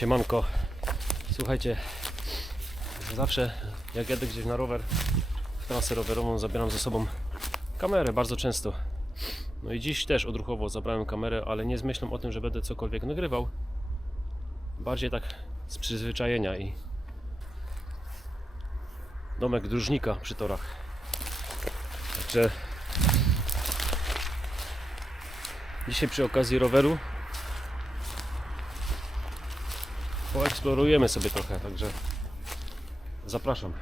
Siemanko. Słuchajcie, zawsze jak jadę gdzieś na rower, w trasę rowerową zabieram ze sobą kamerę bardzo często. No i dziś też odruchowo zabrałem kamerę, ale nie z myślą o tym, że będę cokolwiek nagrywał. Bardziej tak z przyzwyczajenia i domek dróżnika przy torach. Także dzisiaj przy okazji roweru poeksplorujemy sobie trochę, także zapraszam.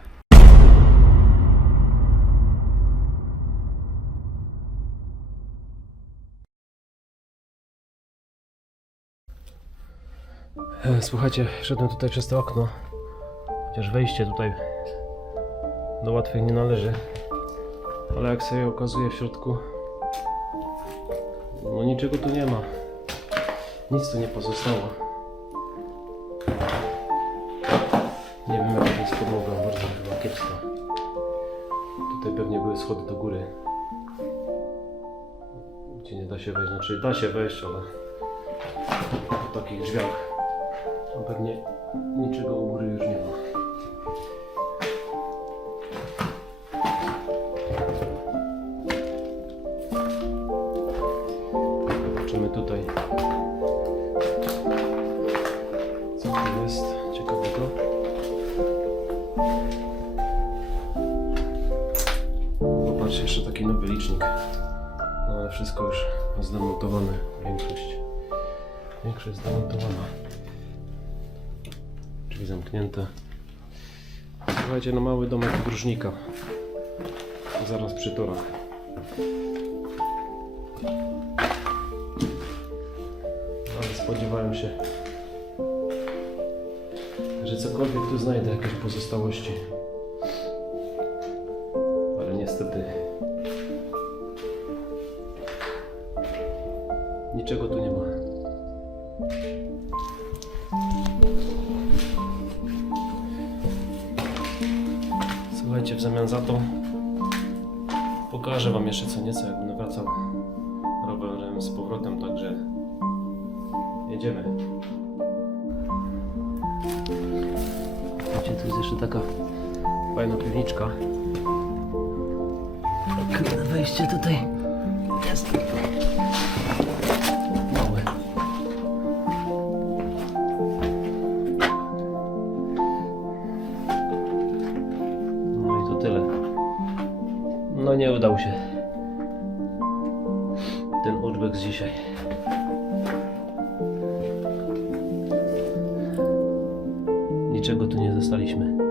E, Słuchajcie, szedłem tutaj przez to okno, chociaż wejście tutaj do łatwych nie należy, ale jak sobie okazuje w środku, no niczego tu nie ma, nic tu nie pozostało. Nie wiem jaka to jest podłoga, bardzo chyba kiepska. Tutaj pewnie były schody do góry. Gdzie nie da się wejść, znaczy da się wejść, ale po takich drzwiach pewnie niczego u góry już nie ma. No ale wszystko już zdemontowane. Większość. Większość zdemontowana. Drzwi zamknięte. Słuchajcie, no mały domek dróżnika. Zaraz przy torach. Ale spodziewałem się, że cokolwiek tu znajdę, jakieś pozostałości. Niczego tu nie ma. Słuchajcie, w zamian za to pokażę Wam jeszcze co nieco, jak będę wracał rowerem z powrotem, także jedziemy. Słuchajcie, tu jest jeszcze taka fajna piwniczka. Kurde, wejście tutaj jest No nie udał się ten urbex dzisiaj. Niczego tu nie dostaliśmy.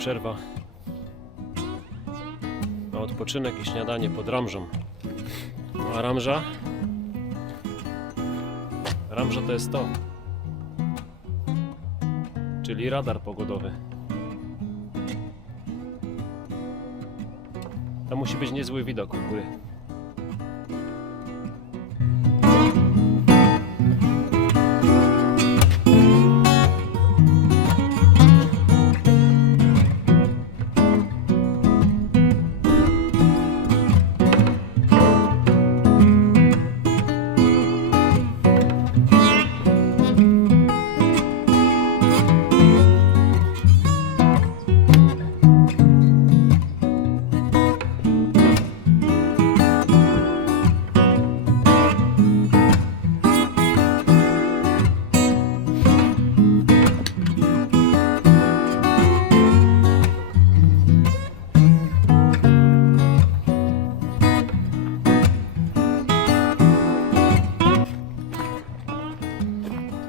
Przerwa. Na odpoczynek i śniadanie pod ramżą. No a ramża? Ramża to jest to. Czyli radar pogodowy. To musi być niezły widok u góry.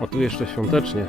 O, tu jeszcze świątecznie.